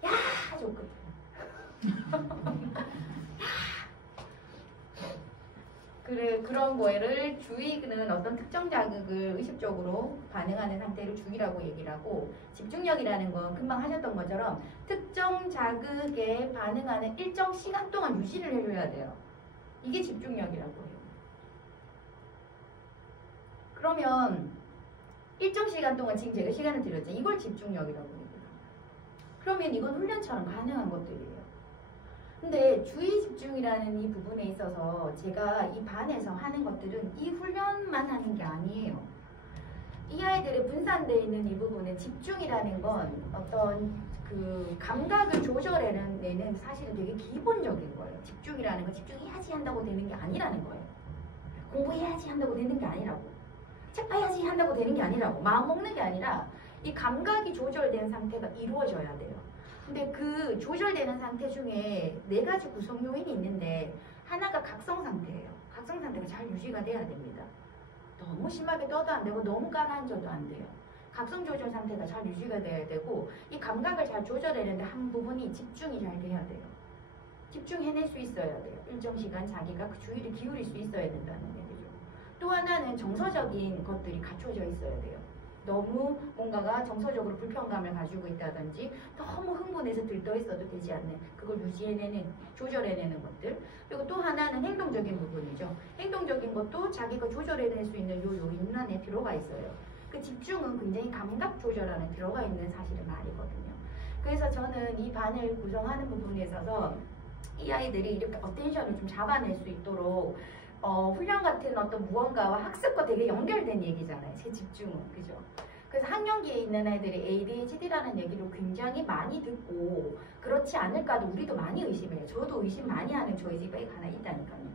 야, 좋거든. 그런 거를 주의는 어떤 특정 자극을 의식적으로 반응하는 상태를 주의라고 얘기를 하고 집중력이라는 건 금방 하셨던 것처럼 특정 자극에 반응하는 일정 시간 동안 유지를 해줘야 돼요. 이게 집중력이라고 해요. 그러면 일정 시간 동안 지금 제가 시간을 드렸죠. 이걸 집중력이라고 얘기해요. 그러면 이건 훈련처럼 가능한 것들이에요. 근데 주의 집중이라는 이 부분에 있어서 제가 이 반에서 하는 것들은 이 훈련만 하는 게 아니에요. 이 아이들의 분산되어 있는 이 부분에 집중이라는 건 어떤 그 감각을 조절해내는 사실은 되게 기본적인 거예요. 집중이라는 건 집중해야지 한다고 되는 게 아니라는 거예요. 공부해야지 한다고 되는 게 아니라고. 책 봐야지 한다고 되는 게 아니라고. 마음 먹는 게 아니라 이 감각이 조절된 상태가 이루어져야 돼요. 근데 그 조절되는 상태 중에 4가지 구성 요인이 있는데 하나가 각성 상태예요. 각성 상태가 잘 유지가 돼야 됩니다. 너무 심하게 떠도 안 되고 너무 가라앉아도 안 돼요. 각성 조절 상태가 잘 유지가 돼야 되고 이 감각을 잘 조절해내는데 한 부분이 집중이 잘 돼야 돼요. 집중해낼 수 있어야 돼요. 일정 시간 자기가 그 주의를 기울일 수 있어야 된다는 얘기죠. 또 하나는 정서적인 것들이 갖춰져 있어야 돼요. 너무 뭔가가 정서적으로 불편감을 가지고 있다든지 너무 흥분해서 들떠 있어도 되지 않는 그걸 유지해내는 조절해내는 것들. 그리고 또 하나는 행동적인 부분이죠. 행동적인 것도 자기가 조절해낼 수 있는 요 요인 안에 들어가 있어요. 그 집중은 굉장히 감각 조절 안에 들어가 있는 사실은 말이거든요. 그래서 저는 이 반을 구성하는 부분에 있어서 이 아이들이 이렇게 어텐션을 좀 잡아낼 수 있도록 훈련 같은 어떤 무언가와 학습과 되게 연결된 얘기잖아요. 제 집중은. 그죠? 그래서 학년기에 있는 애들이 ADHD라는 얘기를 굉장히 많이 듣고 그렇지 않을까도 우리도 많이 의심해요. 저도 의심 많이 하는 저희 집에 하나 있다니까요.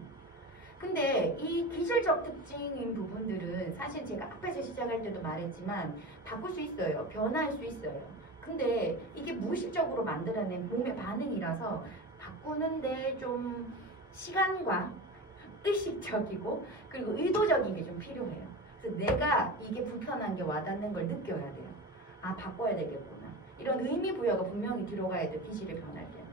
근데 이 기질적 특징인 부분들은 사실 제가 앞에서 시작할 때도 말했지만 바꿀 수 있어요. 변화할 수 있어요. 근데 이게 무의식적으로 만들어낸 몸의 반응이라서 바꾸는데 좀 시간과 의식적이고 그리고 의도적인 게 좀 필요해요. 그래서 내가 이게 불편한 게 와닿는 걸 느껴야 돼요. 아, 바꿔야 되겠구나. 이런 의미 부여가 분명히 들어가야 돼요. 기질을 변할 때는.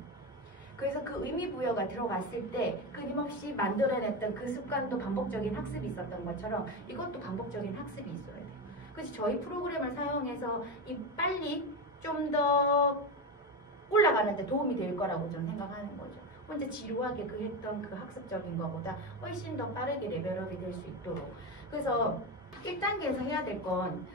그래서 그 의미 부여가 들어갔을 때 끊임없이 만들어냈던 그 습관도 반복적인 학습이 있었던 것처럼 이것도 반복적인 학습이 있어야 돼요. 그래서 저희 프로그램을 사용해서 이 빨리 좀 더 올라가는 데 도움이 될 거라고 저는 생각하는 거죠. 혼자 지루하게 했던 그 학습적인 것보다 훨씬 더 빠르게 레벨업이 될 수 있도록. 그래서 1단계에서 해야 될 건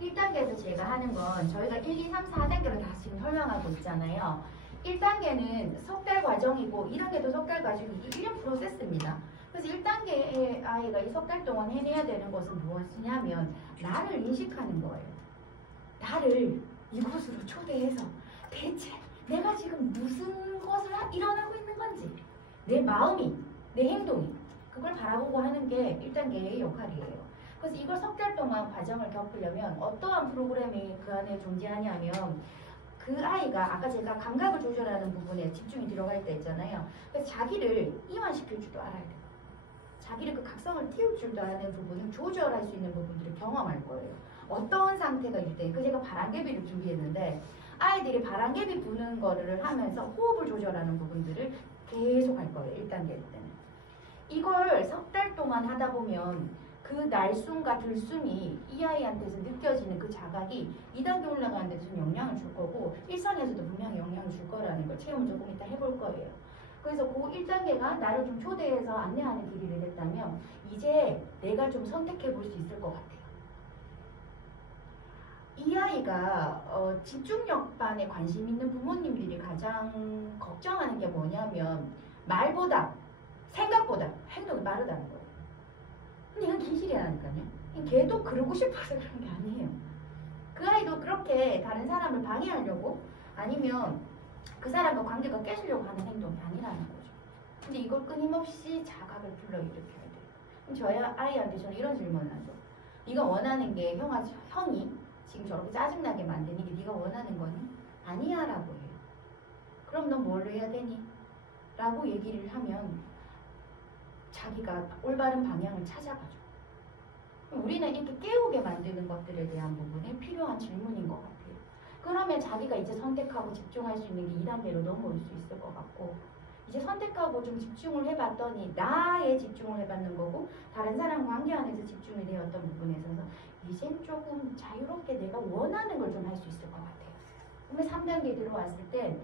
1단계에서 제가 하는 건 저희가 1, 2, 3, 4단계로 다 지금 설명하고 있잖아요. 1단계는 석 달 과정이고 2단계도 석 달 과정이고 이게 1년 프로세스입니다. 그래서 1단계의 아이가 이 석 달 동안 해내야 되는 것은 무엇이냐면 나를 인식하는 거예요. 나를 이곳으로 초대해서 대체 내가 지금 무슨 것을 일어나고 있는 건지 내 마음이, 내 행동이 그걸 바라보고 하는 게 1단계의 역할이에요. 그래서 이걸 석 달 동안 과정을 겪으려면 어떠한 프로그램이 그 안에 존재하냐면 그 아이가 아까 제가 감각을 조절하는 부분에 집중이 들어가 있다 했잖아요. 그래서 자기를 이완시킬 줄도 알아야 돼요. 자기를 그 각성을 띄울 줄도 아는 부분을 조절할 수 있는 부분들을 경험할 거예요. 어떤 상태가 있대. 그 제가 바람개비를 준비했는데 아이들이 바람개비 부는 거를 하면서 호흡을 조절하는 부분들을 계속 할 거예요. 1단계 때는. 이걸 석 달 동안 하다 보면 그 날숨과 들숨이 이 아이한테서 느껴지는 그 자각이 2단계 올라가는 데 좀 영향을 줄 거고 일상에서도 분명히 영향을 줄 거라는 걸 체험을 조금 이따 해볼 거예요. 그래서 그 1단계가 나를 좀 초대해서 안내하는 길이 됐다면 이제 내가 좀 선택해 볼 수 있을 것 같아요. 이 아이가 집중력반에 관심 있는 부모님들이 가장 걱정하는 게 뭐냐면 말보다 생각보다 행동이 빠르다는 거예요. 근데 이건 기질이라니까요. 걔도 그러고 싶어서 그런 게 아니에요. 그 아이도 그렇게 다른 사람을 방해하려고 아니면 그 사람과 관계가 깨지려고 하는 행동이 아니라는 거죠. 근데 이걸 끊임없이 자각을 불러일으켜야 돼요. 그럼 저희 아이한테 저는 이런 질문을 하죠. 네가 원하는 게 형이 지금 저렇게 짜증나게 만드는 게 네가 원하는 거니? 아니야 라고 해요. 그럼 넌 뭘 해야 되니? 라고 얘기를 하면 자기가 올바른 방향을 찾아가죠. 우리는 이렇게 깨우게 만드는 것들에 대한 부분에 필요한 질문인 것 같아요. 그러면 자기가 이제 선택하고 집중할 수 있는 게 2단계로 넘어올 수 있을 것 같고 이제 선택하고 좀 집중을 해봤더니 나에 집중을 해봤는 거고 다른 사람 관계 안에서 집중이 되었던 부분에 있어서 이젠 조금 자유롭게 내가 원하는 걸 좀 할 수 있을 것 같아요. 그러면 3단계 들어왔을 땐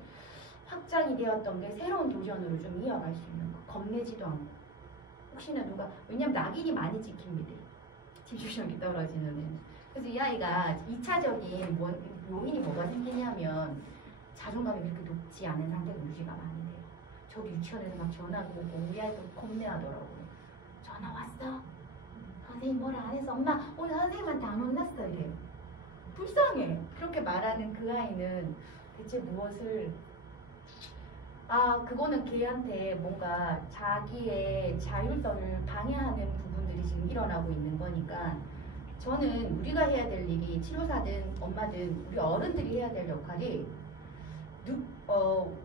확장이 되었던 게 새로운 도전으로 좀 이어갈 수 있는 거. 겁내지도 않고 혹시나 누가 왜냐면 낙인이 많이 찍힙니다. 집중력이 떨어지는 애는. 그래서 이 아이가 2차적인 요인이 뭐가 생기냐면 자존감이 그렇게 높지 않은 상태가 유지가 많이 돼요. 저도 유치원에서 막 전화가 오고 우리 아이도 겁내하더라고요. 전화 왔어? 선생님 뭐라 안 했어? 엄마 오늘 선생님한테 안 혼났어 이래요. 불쌍해. 그렇게 말하는 그 아이는 대체 무엇을 그거는 걔한테 뭔가 자기의 자율성을 방해하는 부분들이 지금 일어나고 있는 거니까 저는 우리가 해야 될 일이 치료사든 엄마든 우리 어른들이 해야 될 역할이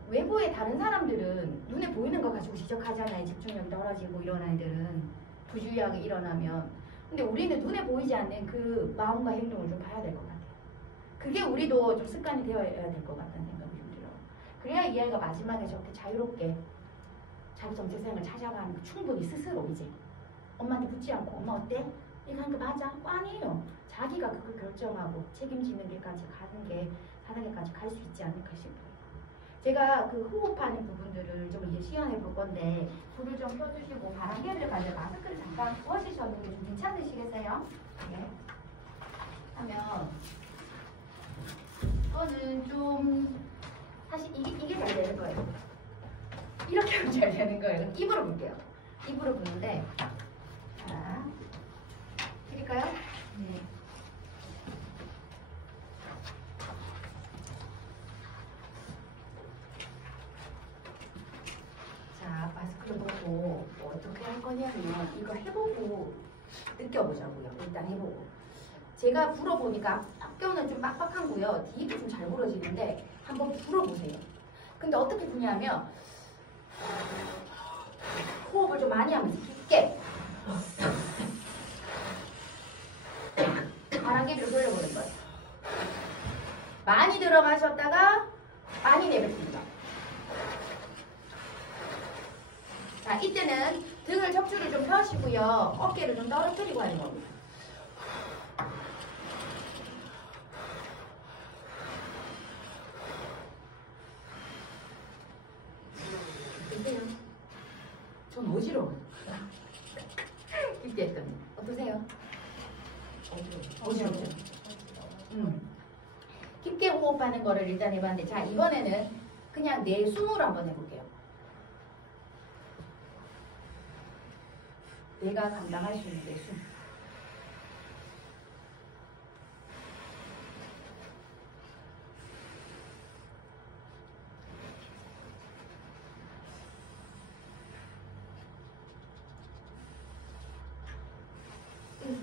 외부의 다른 사람들은 눈에 보이는 거 가지고 지적하잖아요. 집중력이 떨어지고 이런 아이들은 부주의하게 일어나면. 근데 우리는 눈에 보이지 않는 그 마음과 행동을 좀 봐야 될 것 같아요. 그게 우리도 좀 습관이 되어야 될 것 같다는 생각이 좀 들어요. 그래야 이 아이가 마지막에 저렇게 자유롭게 자기 정체성을 찾아가는 충분히 스스로 이제 엄마한테 묻지 않고 엄마 어때? 이거 하는 거 맞아? 아니에요. 자기가 그걸 결정하고 책임지는 데까지 가는 게 4단계까지 갈 수 있지 않을까 싶어요. 제가 그 호흡하는 부분들을 좀 이제 시연해 볼 건데 불을 좀 켜주시고 바람개비를 가지고 마스크를 잠깐 벗으셨는데 좀 괜찮으시겠어요? 네. 하면 이거는 좀 사실 이게 잘 되는 거예요. 이렇게 하면 잘 되는 거예요. 입으로 볼게요. 입으로 부는데 자 드릴까요? 네. 자 마스크를 벗고 어떻게 할 거냐면 이거 해보고 느껴보자고요. 일단 해보고 제가 불어보니까 뼈는 좀 빡빡한고요. 뒤도 좀 잘 부러지는데 한번 불어보세요. 근데 어떻게 부냐면 호흡을 좀 많이 하면서 깊게 바람개비로 돌려보는 거예요. 많이 들어가셨다가 많이 내뱉습니다. 자, 이때는 등을 척추를 좀 펴시고요. 어깨를 좀 떨어뜨리고 하는 겁니다. 어때요? 전 어지러워요. 이때 했더니 어떠세요? 어지럽죠? 깊게 호흡하는 거를 일단 해봤는데 자 이번에는 그냥 내 숨으로 한번 해볼게요. 내가 감당할 수 있는 내 숨.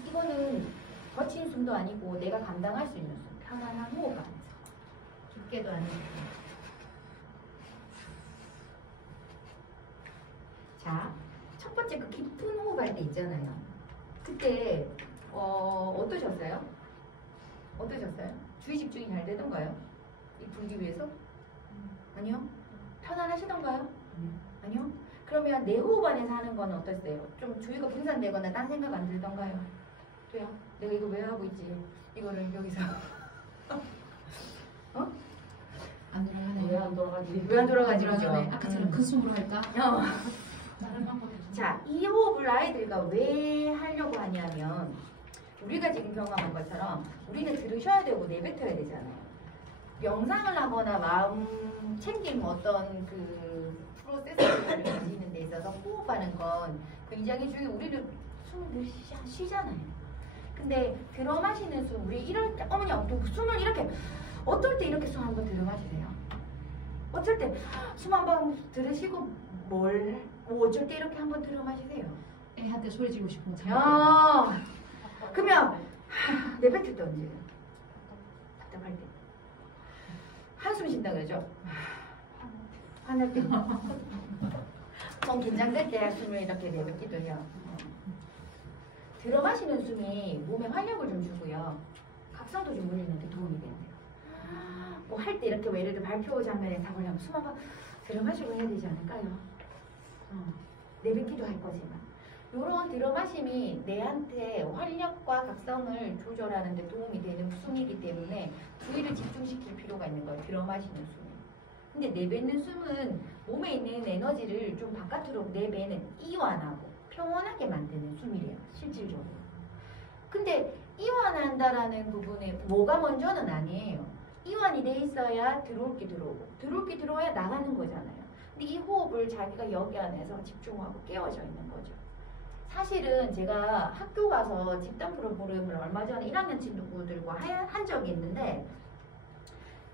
이거는 거친 숨도 아니고 내가 감당할 수 있는 숨. 편안한 호흡 안에서. 깊게도 아니고. 자, 첫 번째 그 깊은 호흡할 때 있잖아요. 그때 어떠셨어요? 어떠셨어요? 주의 집중이 잘 되던가요? 이 불기 위해서? 아니요? 편안하시던가요? 아니요? 그러면 내 호흡 안에서 하는 건 어땠어요? 좀 주의가 분산되거나 딴 생각 안 들던가요? 돼요? 내가 이거 왜 하고 있지? 이거를 여기서 안 돌아가네. 왜안 돌아가지? 왜 안 돌아가지? 돌아가네. 그죠? 아까처럼 큰 숨으로 할까? 다른 방법이 자, 이 호흡을 아이들과 왜 하려고 하냐면 우리가 지금 경험한 것처럼 우리는 들으셔야 되고 내뱉어야 되잖아요. 명상을 하거나 마음 챙김 어떤 그 프로세스를 가지는 데 있어서 호흡하는 건 굉장히 중요해요. 우리는 숨을 쉬잖아요. 근데 들어 마시는 숨, 우리 이럴 때 어머니 숨을 이렇게 어떨 때 이렇게 숨 한번 들어 마시세요. 어쩔 때 숨 한번 들으시고 어쩔 때 이렇게 한번 들어 마시세요. 애한테 소리 지르고 싶으면 참. 그러면 내뱉을 때 언제예요? 답답할 때. 한숨 쉰다 그러죠? 화날 때. 좀 긴장될 때 숨을 이렇게 내뱉기도 해요. 들어 마시는 숨이 몸에 활력을 좀 주고요. 각성도 좀 올리는 데 도움이 된대요. 뭐 할 때 이렇게 뭐 예를 들어 발표 장면에 다 보려면 숨 한번 들어 마시고 해야 되지 않을까요? 내뱉기도 할 거지만. 이런 들어 마심이 내한테 활력과 각성을 조절하는 데 도움이 되는 숨이기 때문에 주의를 집중시킬 필요가 있는 거예요. 들어 마시는 숨이. 근데 내뱉는 숨은 몸에 있는 에너지를 좀 바깥으로 내뱉는 이완하고 평온하게 만드는 숨이래요. 실질적으로. 근데 이완한다라는 부분에 뭐가 먼저는 아니에요. 이완이 돼 있어야 들어올 게 들어오고 들어올 게 들어와야 나가는 거잖아요. 근데 이 호흡을 자기가 여기 안에서 집중하고 깨어져 있는 거죠. 사실은 제가 학교 가서 집단 프로그램을 얼마 전에 1학년 친구들과 한 적이 있는데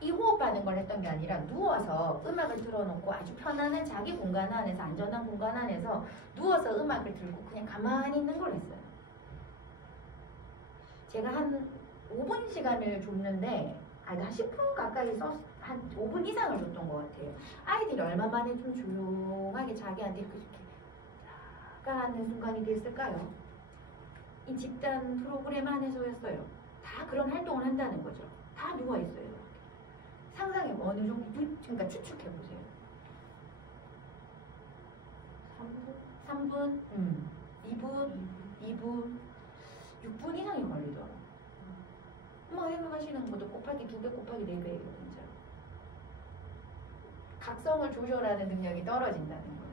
이 호흡하는 걸 했던 게 아니라 누워서 음악을 틀어놓고 아주 편안한 자기 공간 안에서 안전한 공간 안에서 누워서 음악을 들고 그냥 가만히 있는 걸 했어요. 제가 한 5분 시간을 줬는데 한 10분 가까이 한 5분 이상을 줬던 것 같아요. 아이들이 얼마 만에 좀 조용하게 자기한테 이렇게 가라앉는 순간이 됐을까요? 이 집단 프로그램 안에서였어요. 다 그런 활동을 한다는 거죠. 다 누워있어요. 상상해 어느 정도 그러니까 추측해 보세요. 3분, 2분, 6분 이상이 걸리더라고요. 한번 생각하시는 것도 곱하기 2배 곱하기 4배예요. 진짜. 각성을 조절하는 능력이 떨어진다는 거죠.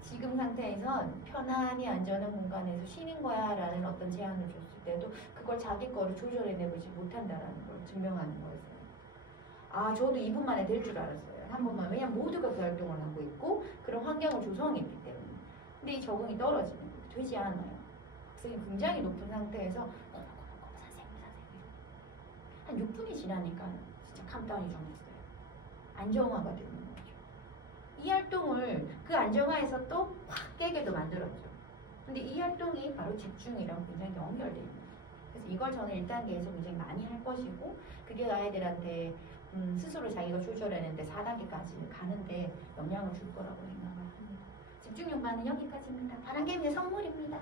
지금 상태에선 편안히 안전한 공간에서 쉬는 거야 라는 어떤 제안을 줬을 때도 그걸 자기 거를 조절해내보지 못한다라는 걸 증명하는 거였어요. 아, 저도 2분 만에 될 줄 알았어요. 한 번만. 왜냐면 모두가 그 활동을 하고 있고 그런 환경을 조성했기 때문에. 근데 이 적응이 떨어지는 거예요. 되지 않아요. 학생이 굉장히 높은 상태에서 선생님 한 6분이 지나니까 진짜 캄다운이 좀 됐어요. 안정화가 되는 거죠. 이 활동을 그 안정화에서 또 확 깨게도 만들었죠. 근데 이 활동이 바로 집중이랑 굉장히 연결되어 있는 거예요. 그래서 이걸 저는 1단계에서 굉장히 많이 할 것이고 그게 아이들한테 스스로 자기가 조절하는데 4단계까지 가는데 영향을 줄 거라고 생각을 합니다. 집중력만은 여기까지입니다. 바람개비의 선물입니다.